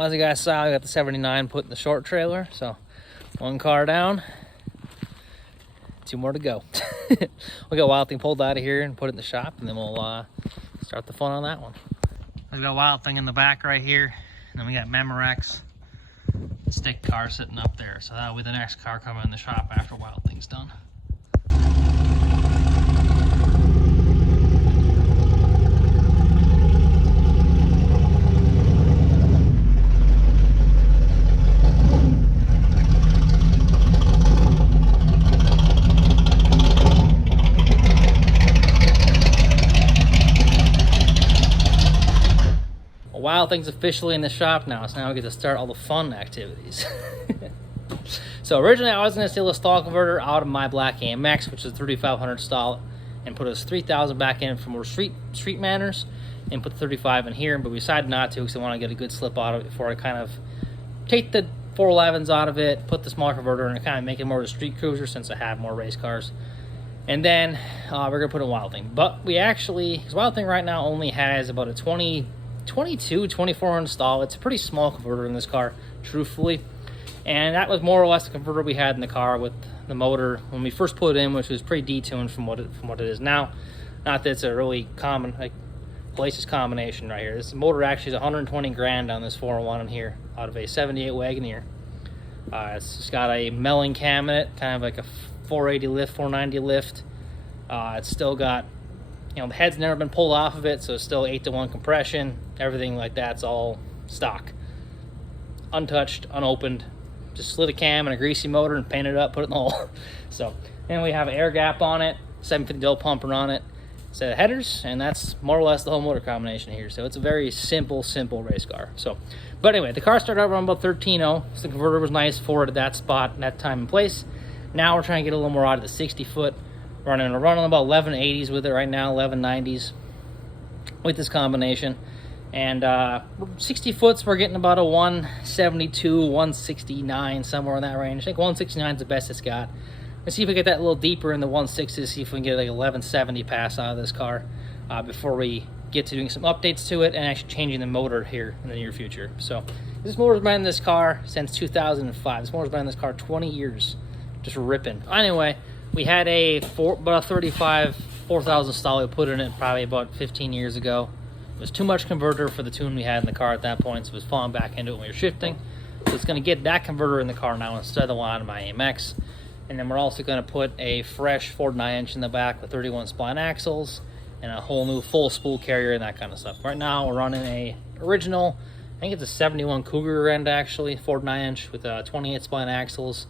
Well, as you guys saw, I got the 79 put in the short trailer. So 1 car down, 2 more to go. We got Wild Thing pulled out of here and put it in the shop, and then we'll start the fun on that one. We got Wild Thing in the back right here, and then we got Memorex stick car sitting up there. So that'll be the next car coming in the shop after Wild Thing's done. Wild Thing's officially in the shop now, so now we get to start all the fun activities. So originally I was going to steal a stall converter out of my black AMX, which is a 3500 stall, and put a 3000 back in for more street manners, and put the 35 in here, but we decided not to because I want to get a good slip out of it before I kind of take the 411s out of it, put the small converter in, and kind of make it more of a street cruiser since I have more race cars. And then we're going to put in Wild Thing. But we actually, because Wild Thing right now only has about a 24 install. It's a pretty small converter in this car, truthfully, and that was more or less the converter we had in the car with the motor when we first put it in, which was pretty detuned from what it is now. Not that it's a really common places combination right here. This motor actually is 120 grand on this 401 in here out of a 78 Wagoneer. It's just got a melling cabinet, kind of like a 480 lift, 490 lift. It's still got, you know, the head's never been pulled off of it, so it's still 8-to-1 compression. Everything like that's all stock. Untouched, unopened. Just slid a cam and a greasy motor and painted it up, put it in the hole. So, and we have an air gap on it, 750 dill pumper on it, set of headers, and that's more or less the whole motor combination here. So it's a very simple race car. So, but anyway, the car started out around about 13.0. So the converter was nice for it at that spot, that time and place. Now we're trying to get a little more out of the 60 foot. We're running about 1180s with it right now, 1190s with this combination. And 60 foots, we're getting about a 172, 169, somewhere in that range. I think 169 is the best it's got. Let's see if we get that a little deeper in the 160s, see if we can get like 1170 pass out of this car before we get to doing some updates to it and actually changing the motor here in the near future. So this motor's been in this car since 2005. This motor's been in this car 20 years, just ripping. Anyway, we had about a 35 4000 stall we put in it probably about 15 years ago. It was too much converter for the tune we had in the car at that point, so it was falling back into it when we were shifting. So it's going to get that converter in the car now instead of the one on my AMX. And then we're also going to put a fresh 49-inch in the back with 31 spline axles and a whole new full spool carrier and that kind of stuff. Right now we're running a original, I think it's a 71 Cougar end actually, 49-inch with 28 spline axles,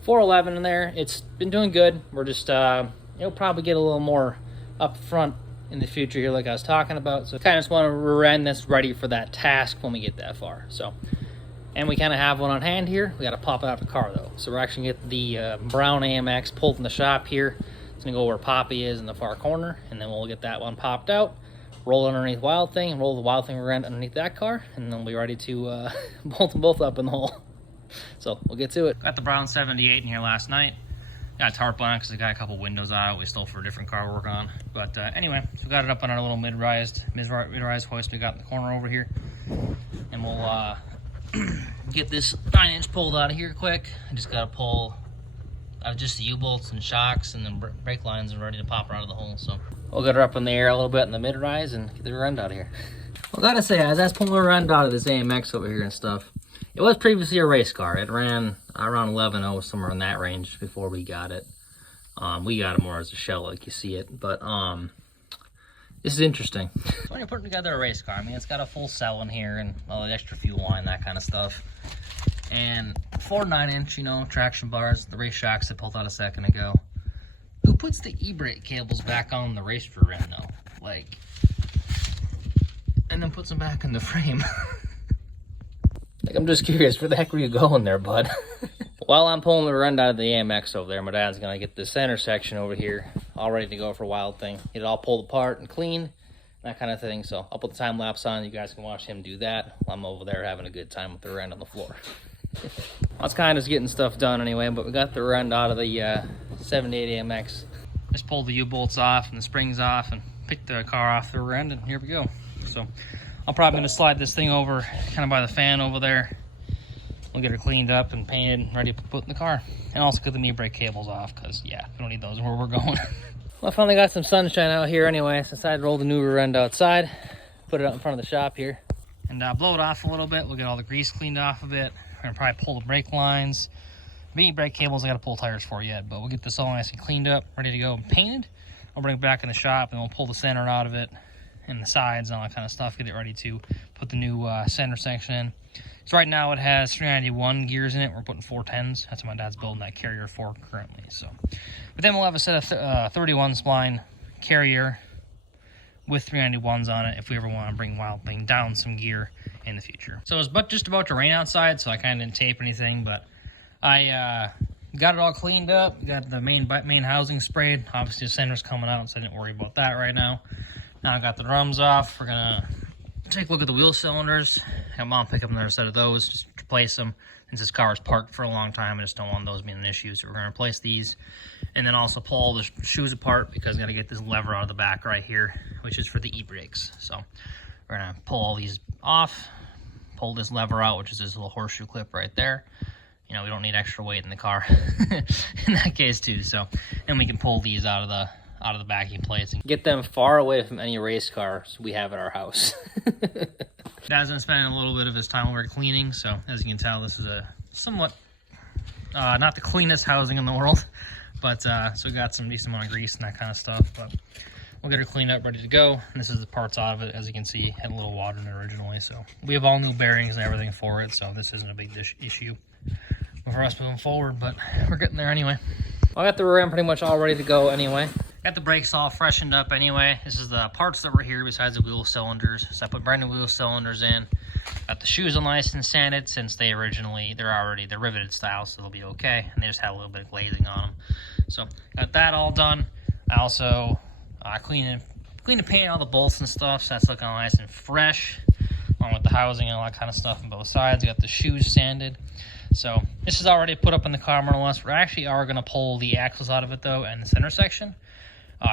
411 in there. It's been doing good. We're just, it'll probably get a little more up front in the future here like I was talking about. So kind of just want to run this ready for that task when we get that far. So, and we kind of have one on hand here. We got to pop it out of the car though. So we're actually going to get the brown AMX pulled in the shop here. It's going to go where Poppy is in the far corner, and then we'll get that one popped out, roll it underneath Wild Thing, roll the Wild Thing around underneath that car, and then we'll be ready to bolt them both up in the hole. So we'll get to it. Got the brown 78 in here last night. Got a tarp on it because it got a couple windows out. We stole for a different car to work on. But anyway, so we got it up on our little mid-rise hoist we got in the corner over here. And we'll get this 9-inch pulled out of here quick. I just got to pull out just the U-bolts and shocks and then brake lines and ready to pop her out of the hole. So we'll get her up in the air a little bit in the mid-rise and get the rear end out of here. Well, gotta say, as I was pulling the rear end out of this AMX over here and stuff, it was previously a race car. It ran around 11.0, somewhere in that range before we got it. We got it more as a shell like you see it, but this is interesting. So when you're putting together a race car, I mean, it's got a full cell in here and all the extra fuel line, that kind of stuff. And 4 9-inch, you know, traction bars, the race shocks that pulled out a second ago. Who puts the e-brake cables back on the race rear end though? Like, and then puts them back in the frame. Like, I'm just curious, where the heck were you going there, bud? While I'm pulling the rear end out of the AMX over there, my dad's gonna get the center section over here all ready to go for Wild Thing. Get it all pulled apart and clean, that kind of thing. So I'll put the time lapse on. You guys can watch him do that while I'm over there having a good time with the rear end on the floor. That's kind of just getting stuff done anyway, but we got the rear end out of the 78 AMX. Just pulled the U-bolts off and the springs off and picked the car off the rear end, and here we go. So I'm probably going to slide this thing over kind of by the fan over there. We'll get her cleaned up and painted and ready to put in the car. And also get the knee brake cables off because, yeah, we don't need those where we're going. Well, I finally got some sunshine out here anyway, so I decided to roll the new rear end outside, put it out in front of the shop here, and blow it off a little bit. We'll get all the grease cleaned off of it. We're going to probably pull the brake lines. Maybe brake cables I got to pull tires for yet, but we'll get this all nice and cleaned up, ready to go and painted. I'll bring it back in the shop and we'll pull the center out of it and the sides and all that kind of stuff, get it ready to put the new center section in. So right now it has 391 gears in it. We're putting 410s. That's what my dad's building that carrier for currently. So, but then we'll have a set of 31 spline carrier with 391s on it if we ever want to bring Wildling down some gear in the future. So it was just about to rain outside, so I kind of didn't tape anything, but I got it all cleaned up, got the main housing sprayed. Obviously the center's coming out, so I didn't worry about that right now. Now I got the drums off. We're gonna take a look at the wheel cylinders. Have Mom pick up another set of those, just replace them. Since this car is parked for a long time, I just don't want those being an issue, so we're gonna replace these. And then also pull all the shoes apart because I gotta get this lever out of the back right here, which is for the e-brakes. So we're gonna pull all these off, pull this lever out, which is this little horseshoe clip right there. You know, we don't need extra weight in the car in that case too. So, and we can pull these out of the backing plates and get them far away from any race cars we have at our house. Dad's been spending a little bit of his time over cleaning, so as you can tell, this is a somewhat not the cleanest housing in the world, but so we got some decent amount of grease and that kind of stuff. But we'll get her cleaned up, ready to go. And this is the parts out of it. As you can see, had a little water in it originally, so we have all new bearings and everything for it. So this isn't a big issue for us moving forward, but we're getting there anyway. I got the rear end pretty much all ready to go anyway. Got the brakes all freshened up anyway. This is the parts that were here besides the wheel cylinders. So I put brand new wheel cylinders in. Got the shoes all nice and sanded since they're riveted style, so they'll be okay. And they just had a little bit of glazing on them. So got that all done. I also cleaned the paint, all the bolts and stuff, so that's looking all nice and fresh, along with the housing and all that kind of stuff on both sides. Got the shoes sanded. So this is already put up in the car more or less. We actually are going to pull the axles out of it though, and the center section,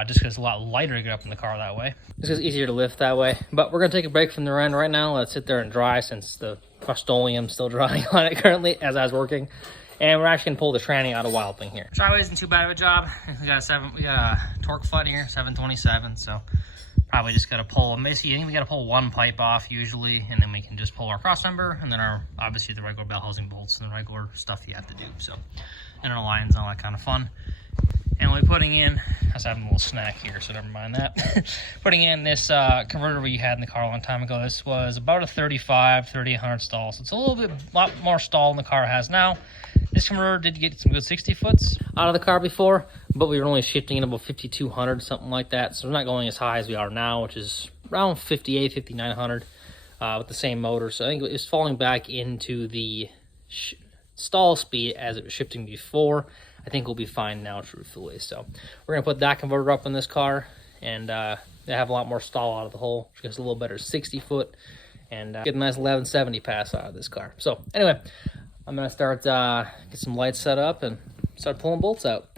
just because it's a lot lighter to get up in the car that way. This is easier to lift that way. But we're going to take a break from the rear end right now. Let it sit there and dry since the Rust-Oleum's still drying on it currently as I was working. And we're actually going to pull the tranny out of Wildling here. Driveway isn't too bad of a job. We got a torque flood here, 727. So probably just got to pull, basically, I think we got to pull one pipe off usually, and then we can just pull our cross member, and then obviously the regular bell housing bolts and the regular stuff you have to do. So, and our lines and all that kind of fun. And we'll be putting in, I was having a little snack here, so never mind that. Putting in this converter we had in the car a long time ago. This was about a 3,800 stall. So it's a lot more stall than the car has now. This converter did get some good 60 foots out of the car before, but we were only shifting in about 5,200, something like that. So we're not going as high as we are now, which is around 5,800, 5,900 with the same motor. So I think it's falling back into the stall speed as it was shifting before. I think we'll be fine now, truthfully. So we're going to put that converter up in this car and they have a lot more stall out of the hole. Just a little better 60 foot and get a nice 1170 pass out of this car. So anyway, I'm going to start, get some lights set up and start pulling bolts out.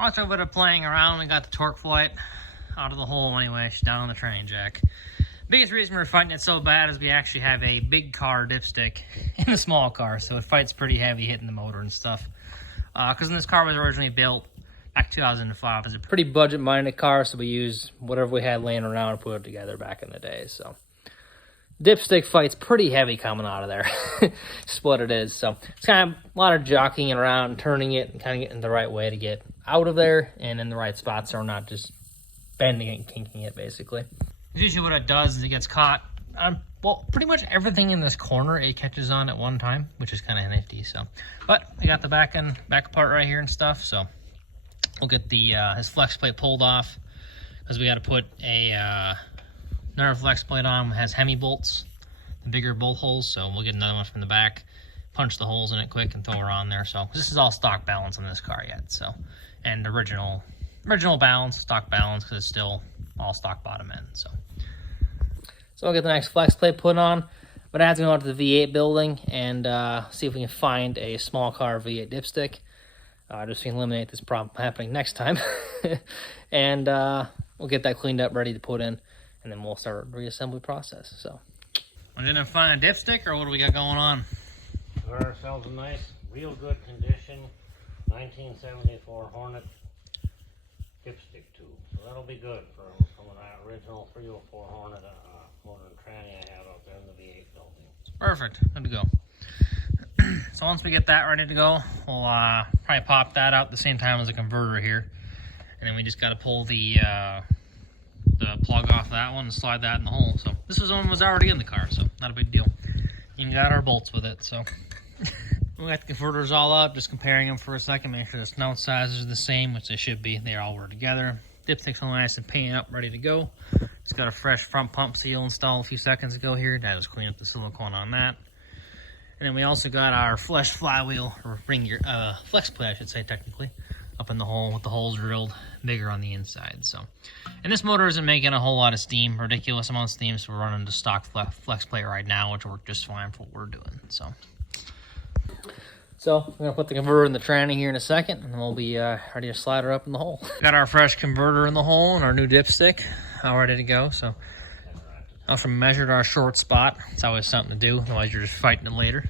After a bit of playing around, we got the torque flight out of the hole anyway. She's down on the tranny jack. Biggest reason we're fighting it so bad is we actually have a big car dipstick in a small car, so it fights pretty heavy hitting the motor and stuff. Because when this car was originally built back 2005, it's a pretty budget-minded car, so we used whatever we had laying around and put it together back in the day. So dipstick fights pretty heavy coming out of there. It's what it is. So it's kind of a lot of jockeying around and turning it and kind of getting the right way to get out of there and in the right spots, so we're not just bending it and kinking it, basically. Usually what it does is it gets caught on, well, pretty much everything in this corner it catches on at one time, which is kind of nifty. So, but we got the back part right here and stuff, so we'll get the his flex plate pulled off, because we got to put a another flex plate on. It has Hemi bolts, the bigger bolt holes, so we'll get another one from the back, punch the holes in it quick and throw her on there. So this is all stock balance on this car yet, so, and original balance, stock balance, because it's still all stock bottom end. So we'll get the next flex plate put on, but I have to go out to the V8 building and see if we can find a small car V8 dipstick, just to eliminate this problem happening next time. And we'll get that cleaned up, ready to put in, and then we'll start the reassembly process. So, we didn't find a dipstick, or what do we got going on? Got ourselves a nice, real good condition 1974 Hornet dipstick tube. So that'll be good from an original 304 Hornet motor and tranny I have out there in the V8 building. Perfect. Good to go. So once we get that ready to go, we'll probably pop that out at the same time as the converter here. And then we just got to pull the plug off that one and slide that in the hole. So this one was already in the car, so not a big deal. Even got our bolts with it, so. We got the converters all up, just comparing them for a second, make sure the snout sizes are the same, which they should be. They all work together. Dipstick's all nice and painted up, ready to go. Just got a fresh front pump seal installed a few seconds ago here. I just cleaned up the silicone on that. And then we also got our flesh flywheel, or flex plate, I should say, technically, up in the hole with the holes drilled bigger on the inside. So, and this motor isn't making a whole lot of steam, ridiculous amount of steam, so we're running the stock flex plate right now, which will work just fine for what we're doing. So we're going to put the converter in the tranny here in a second, and then we'll be ready to slide her up in the hole. Got our fresh converter in the hole and our new dipstick all ready to go. So I also measured our short spot. It's always something to do, otherwise you're just fighting it later.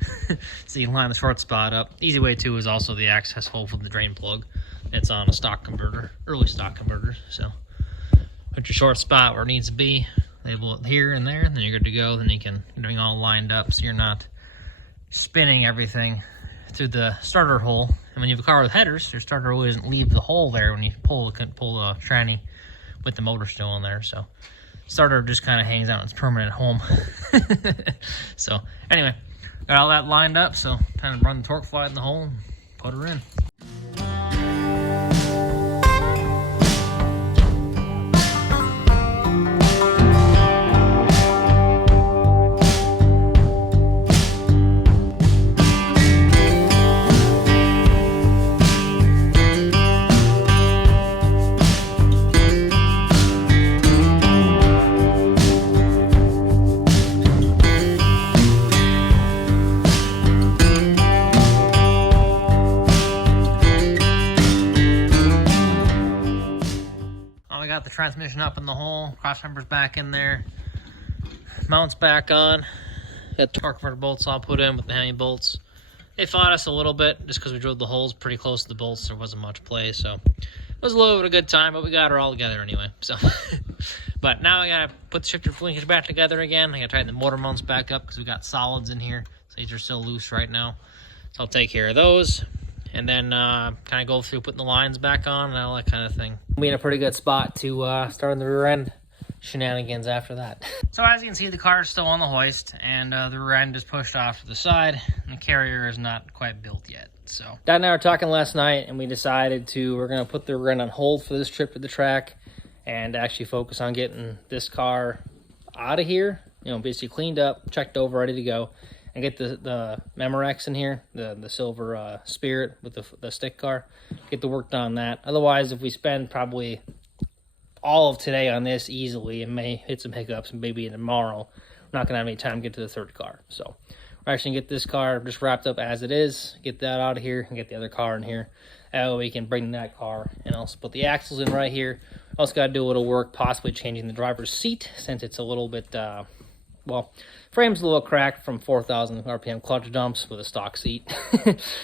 So you can line the short spot up. Easy way too is also the access hole for the drain plug. It's on a stock converter, early stock converter. So put your short spot where it needs to be, label it here and there, and then you're good to go. Then you can get everything all lined up so you're not spinning everything through the starter hole. And when you have a car with headers, your starter hole doesn't leave the hole there when you pull the tranny with the motor still in there. So starter just kind of hangs out in its permanent home. So anyway, got all that lined up, so time to run the torque flight in the hole and put her in. Got the transmission up in the hole, cross members back in there, mounts back on, got torque converter bolts all put in with the Hemi bolts. They fought us a little bit just because we drilled the holes pretty close to the bolts. There wasn't much play, so it was a little bit of a good time, but we got her all together anyway. So, but now I gotta put the shifter linkage back together again. I gotta tighten the motor mounts back up because we got solids in here, so these are still loose right now. So I'll take care of those. And then kind of go through putting the lines back on and all that kind of thing. We'll be in a pretty good spot to start on the rear end shenanigans after that. So as you can see, the car is still on the hoist, and the rear end is pushed off to the side, and the carrier is not quite built yet. So Dad and I were talking last night, and we decided we're going to put the rear end on hold for this trip to the track and actually focus on getting this car out of here, basically cleaned up, checked over, ready to go. And get the Memorex in here, the silver Spirit with the stick car. Get the work done on that. Otherwise, if we spend probably all of today on this easily, it may hit some hiccups and maybe tomorrow, we're not going to have any time to get to the third car. So we're We're actually gonna get this car just wrapped up as it is, get that out of here, and get the other car in here. That way we can bring that car and also put the axles in right here. Also got to do a little work, possibly changing the driver's seat since it's a little bit, well, frame's a little cracked from 4,000 RPM clutch dumps with a stock seat.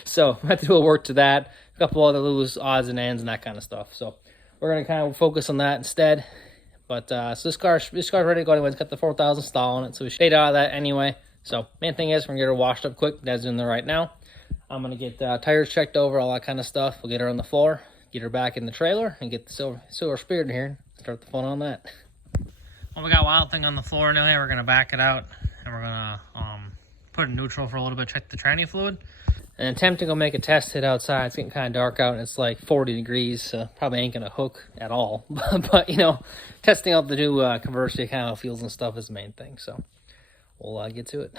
So I have to do a work to that. A couple other loose odds and ends and that kind of stuff. So we're going to kind of focus on that instead. But so this car's ready to go anyway. It's got the 4,000 stall on it, so we should fade out of that anyway. So main thing is we're going to get her washed up quick. Dad's in there right now. I'm going to get tires checked over, all that kind of stuff. We'll get her on the floor, get her back in the trailer, and get the Silver Spirit in here. Start the fun on that. Well, we got Wild Thing on the floor now. We're going to back it out, and we're going to put it in neutral for a little bit, check the tranny fluid. And attempting to make a test hit outside. It's getting kind of dark out, and it's like 40 degrees, so probably ain't going to hook at all. But, you know, testing out the new converter, kind of feels and stuff is the main thing. So we'll get to it.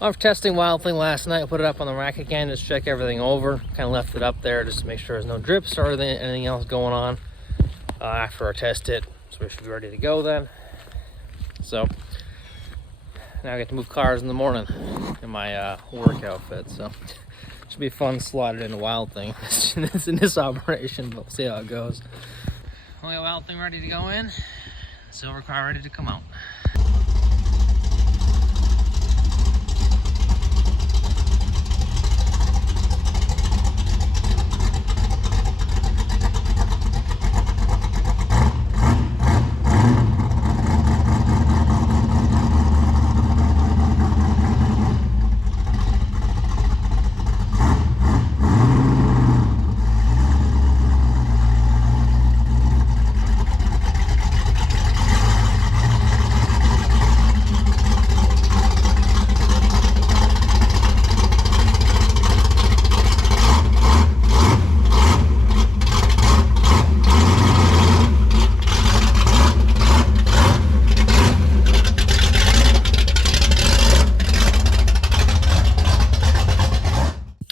After testing Wild Thing last night, I put it up on the rack again, just check everything over. Kind of left it up there just to make sure there's no drips or anything else going on after I test it. So we should be ready to go then. So now I get to move cars in the morning in my work outfit. So should be fun slotted into Wild Thing in this operation, but we'll see how it goes. We got Wild Thing ready to go in. Silver car ready to come out.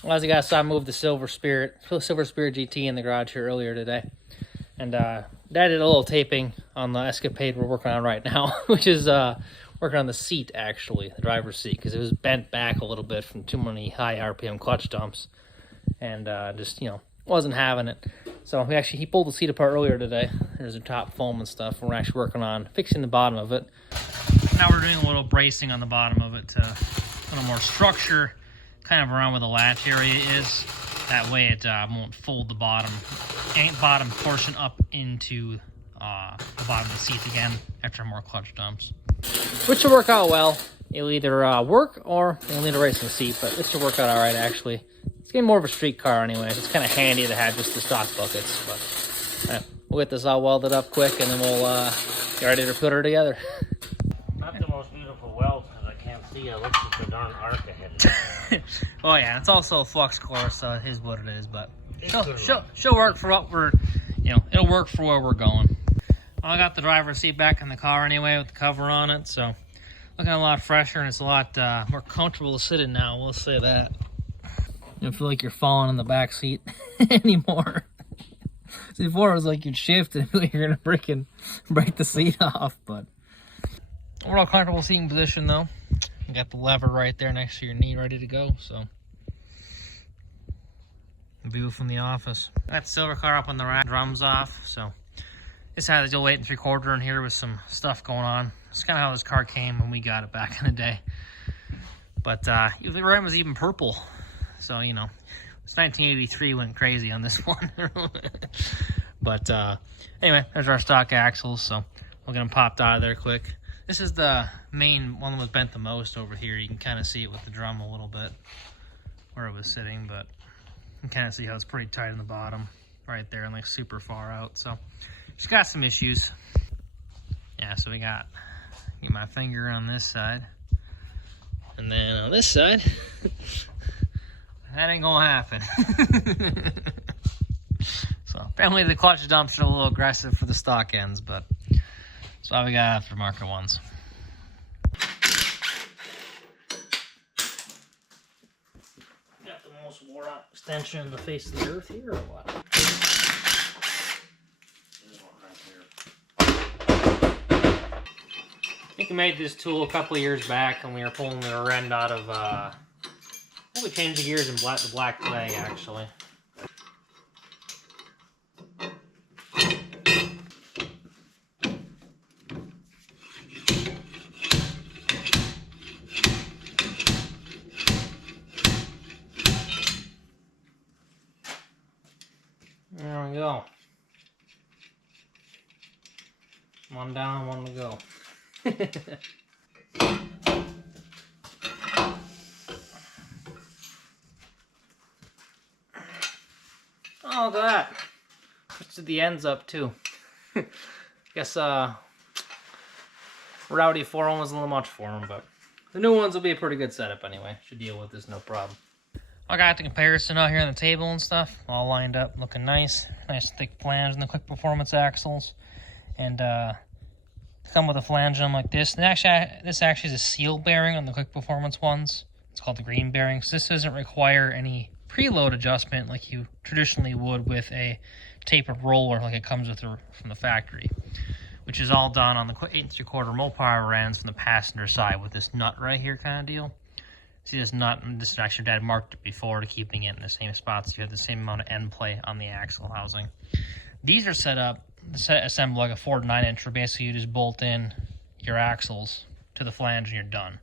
As I got, so I moved the Silver Spirit GT in the garage here earlier today, and Dad did a little taping on the Escapade we're working on right now, which is working on the seat actually, the driver's seat, because it was bent back a little bit from too many high RPM clutch dumps, and just wasn't having it. So he pulled the seat apart earlier today. There's the top foam and stuff. We're actually working on fixing the bottom of it. Now we're doing a little bracing on the bottom of it to a little more structure, kind of around where the latch area is. That way it won't fold the bottom portion up into the bottom of the seat again after more clutch dumps. Which should work out well. It'll either work or it'll need a racing seat, but this should work out all right actually. It's getting more of a street car anyway. It's kind of handy to have just the stock buckets, but we'll get this all welded up quick and then we'll get ready to put her together. Not the most beautiful weld because I can't see. It looks like the darn arc ahead. Oh yeah, it's also a flux core, so it is what it is, but she'll work for what we're, it'll work for where we're going. Well, I got the driver's seat back in the car anyway with the cover on it, so looking a lot fresher and it's a lot more comfortable to sit in now, we'll say that. You don't feel like you're falling in the back seat anymore. So before it was like you'd shift and feel like you're gonna break the seat off, but we're all comfortable seating position though. You got the lever right there next to your knee ready to go, so. View from the office. Got the silver car up on the rack, drums off, so. This has a 8 3/4 in here with some stuff going on. It's kind of how this car came when we got it back in the day. But the rim was even purple. So, it's 1983 went crazy on this one. But anyway, there's our stock axles, so we'll get them popped out of there quick. This is the main one that was bent the most over here. You can kind of see it with the drum a little bit where it was sitting, but you can kind of see how it's pretty tight in the bottom right there and like super far out. So just got some issues. Yeah, so we got, get my finger on this side. And then on this side, that ain't gonna happen. So apparently the clutch dumps are a little aggressive for the stock ends, but that's why we got aftermarket ones. Got the most wore out extension in the face of the earth here, or what? I think we made this tool a couple of years back, and we were pulling the rear end out of, I think we changed the gears in the black flag, actually. There we go. One down, one to go. Oh, look at that. Twisted the ends up too. Guess Rowdy 4 was a little much for him, but the new ones will be a pretty good setup anyway. Should deal with this no problem. I got the comparison out here on the table and stuff, all lined up, looking nice. Nice thick flange in the quick performance axles. And come with a flange on like this. And actually, this actually is a seal bearing on the quick performance ones. It's called the green bearing. So this doesn't require any preload adjustment like you traditionally would with a tapered roller like it comes with from the factory, which is all done on the 8 3/4 Mopar ends from the passenger side with this nut right here kind of deal. See this nut, and this is actually Dad marked it before to keeping it in the same spot so you have the same amount of end play on the axle housing. These are set up, assembled like a 4 to 9 inch, where basically you just bolt in your axles to the flange and you're done.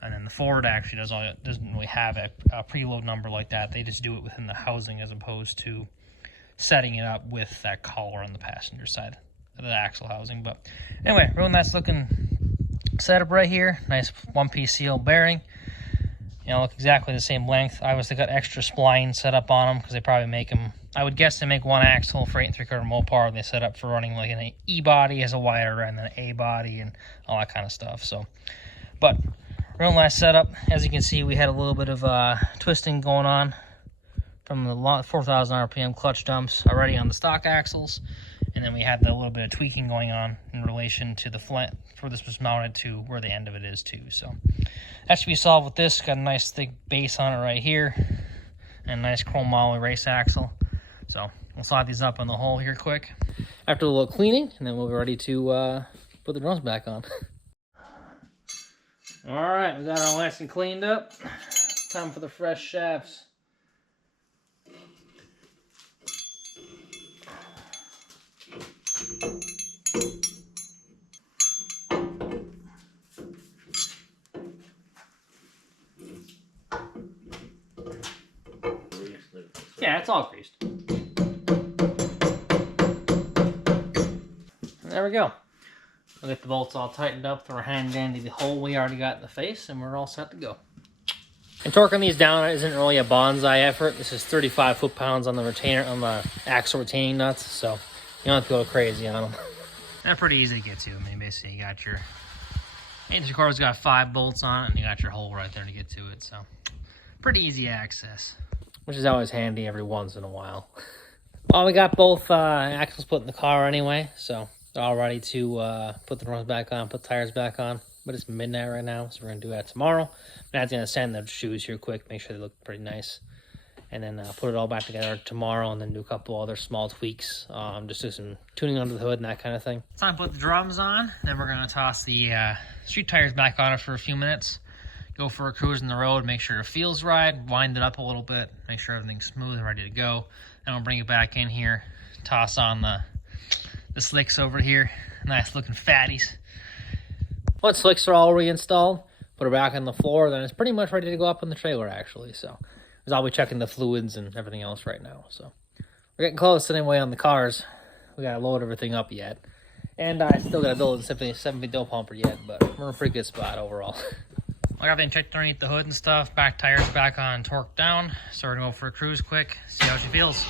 And then the Ford actually doesn't really have a preload number like that. They just do it within the housing as opposed to setting it up with that collar on the passenger side of the axle housing. But anyway, real nice looking setup right here. Nice one-piece seal bearing. You know, look exactly the same length. I obviously got extra splines set up on them because they probably make them. I would guess they make one axle for 8 3/4 Mopar. They set up for running like an E body as a wider and then an A body and all that kind of stuff. So, but real nice setup. As you can see, we had a little bit of twisting going on from the 4,000 RPM clutch dumps already on the stock axles, and then we had a little bit of tweaking going on in relation to the flat where this was mounted to where the end of it is too. So that should be solved with this. Got a nice thick base on it right here, and a nice chrome molly race axle. So we'll slide these up on the hole here quick. After a little cleaning, and then we'll be ready to put the drums back on. All right, we got our nice and cleaned up. Time for the fresh shafts. Yeah, it's all greased. There we go. We'll get the bolts all tightened up, throw our hand dandy the hole we already got in the face, and we're all set to go. And torquing these down isn't really a bonsai effort. This is 35 foot-pounds on the retainer, on the axle retaining nuts, so you don't have to go crazy on them. They're pretty easy to get to. I mean, basically, you got your 8 3/4's got 5 bolts on it, and you got your hole right there to get to it. So, pretty easy access, which is always handy every once in a while. Well, we got both axles put in the car anyway, so they're all ready to put the drums back on, put the tires back on. But it's midnight right now, so we're going to do that tomorrow. Dad's going to sand the shoes here quick, make sure they look pretty nice. And then put it all back together tomorrow, and then do a couple other small tweaks. Just do some tuning under the hood and that kind of thing. It's time to put the drums on. Then we're going to toss the street tires back on it for a few minutes. Go for a cruise in the road, make sure it feels right, wind it up a little bit, make sure everything's smooth and ready to go. Then we'll bring it back in here, toss on the slicks over here. Nice looking fatties. Once slicks are all reinstalled, put it back on the floor, then it's pretty much ready to go up in the trailer actually. So I'll be checking the fluids and everything else right now. So we're getting close anyway on the cars. We gotta load everything up yet. And I still got to build a 750 dough pumper yet, but we're in a pretty good spot overall. I got everything checked underneath the hood and stuff. Back tires back on, torqued down. So we're gonna go for a cruise quick, see how she feels.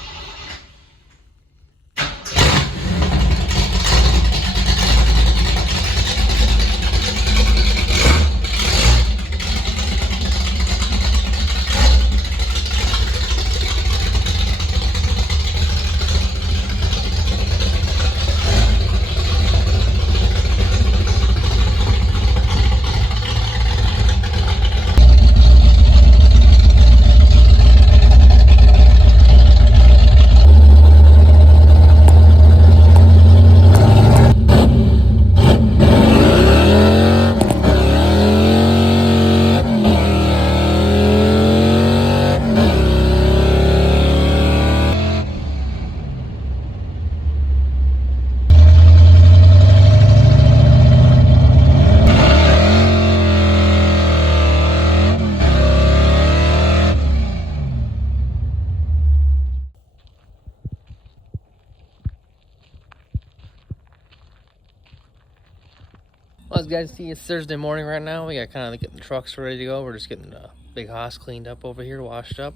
Well, as you guys see, it's Thursday morning right now. We got kind of getting the trucks ready to go. We're just getting the big house cleaned up over here, washed up.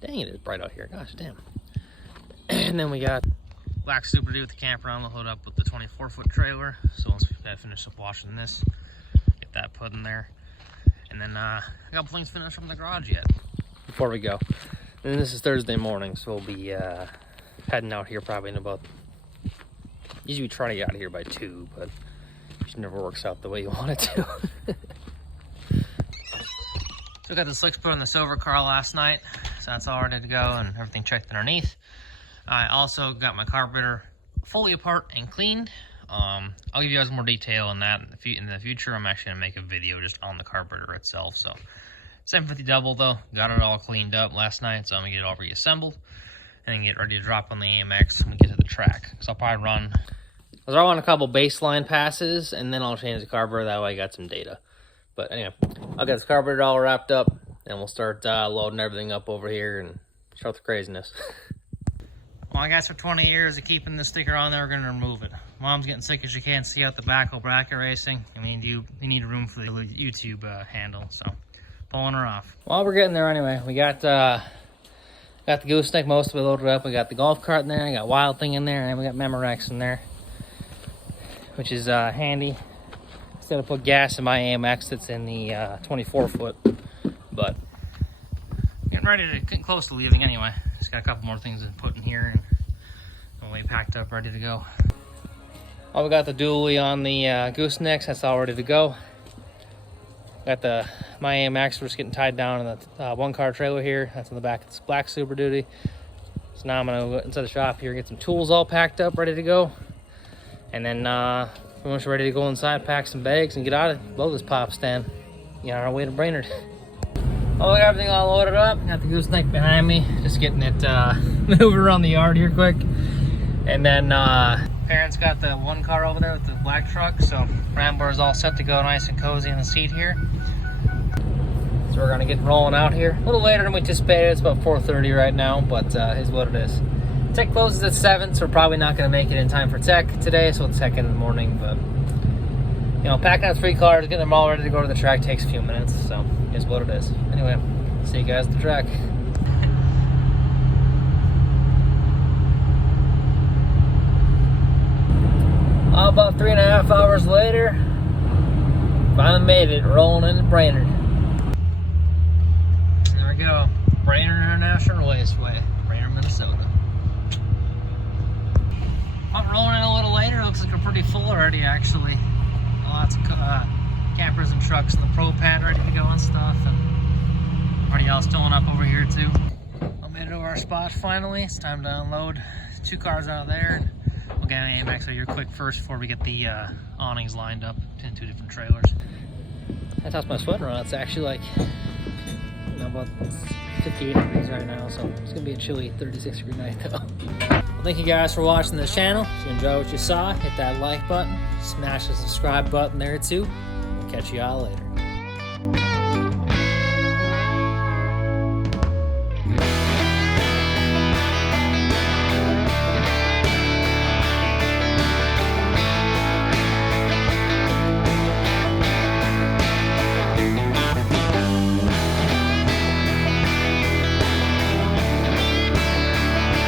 Dang, it is bright out here. Gosh, damn. And then we got black Super Duty with the camper on the hood up with the 24-foot trailer. So once we finish up washing this, get that put in there. And then a couple things finished from the garage yet before we go. And this is Thursday morning, so we'll be heading out here probably in about... Usually we try to get out of here by 2, but it never works out the way you want it to. So we got the slicks put on the silver car last night, so that's all ready to go and everything checked underneath. I also got my carburetor fully apart and cleaned. I'll give you guys more detail on that in the future. I'm actually gonna make a video just on the carburetor itself. So 750 double though, got it all cleaned up last night, so I'm gonna get it all reassembled and then get ready to drop on the AMX when we get to the track. So I'll probably run. I'll run a couple baseline passes and then I'll change the carburetor. That way I got some data. But anyway, I'll get this carburetor all wrapped up and we'll start loading everything up over here and start the craziness. Well, I guess for 20 years of keeping the sticker on there, we're going to remove it. Mom's getting sick as you can't see out the back of bracket racing. I mean, you need room for the YouTube handle, so pulling her off. Well, we're getting there anyway. We got the gooseneck most of it loaded up. We got the golf cart in there. I got Wild Thing in there, and we got Memorex in there, which is handy. Instead of put gas in my AMX that's in the 24-foot, but getting close to leaving anyway. Just got a couple more things to put in here and all the way packed up, ready to go. Oh, we got the dually on the goosenecks. That's all ready to go. Got my AMX. We're just getting tied down in the one-car trailer here. That's in the back of this black Super Duty. So now I'm gonna go inside the shop here, get some tools all packed up, ready to go, and then pretty much ready to go inside, pack some bags, and get out of blow this pop stand. Get on our way to Brainerd. Oh, we got everything all loaded up. Got the gooseneck behind me. Just getting it moving around the yard here quick. And then parents got the one car over there with the black truck. So Rambler's all set to go nice and cozy in the seat here. So we're gonna get rolling out here. A little later than we anticipated. It's about 4:30 right now, but is what it is. Tech closes at 7, so we're probably not gonna make it in time for tech today. So we'll tech in the morning, but you know, packing out 3 cars, getting them all ready to go to the track takes a few minutes, so is what it is. Anyway, see you guys at the track. About 3.5 hours later, finally made it, rolling into Brainerd. There we go, Brainerd International Raceway, Brainerd, Minnesota. I'm rolling in a little later. Looks like we're pretty full already, actually. Lots of campers and trucks in the pro pad ready to go and stuff, and everybody else filling up over here too. I made it over our spot finally. It's time to unload 2 cars out of there. We'll get an AMX over here quick first before we get the awnings lined up in 2 different trailers. I tossed my sweater on. It's actually like, you know, about 58 degrees right now, so it's gonna be a chilly 36 degree night though. Well, thank you guys for watching this channel. If you enjoyed what you saw, hit that like button, smash the subscribe button there too. We'll catch you all later.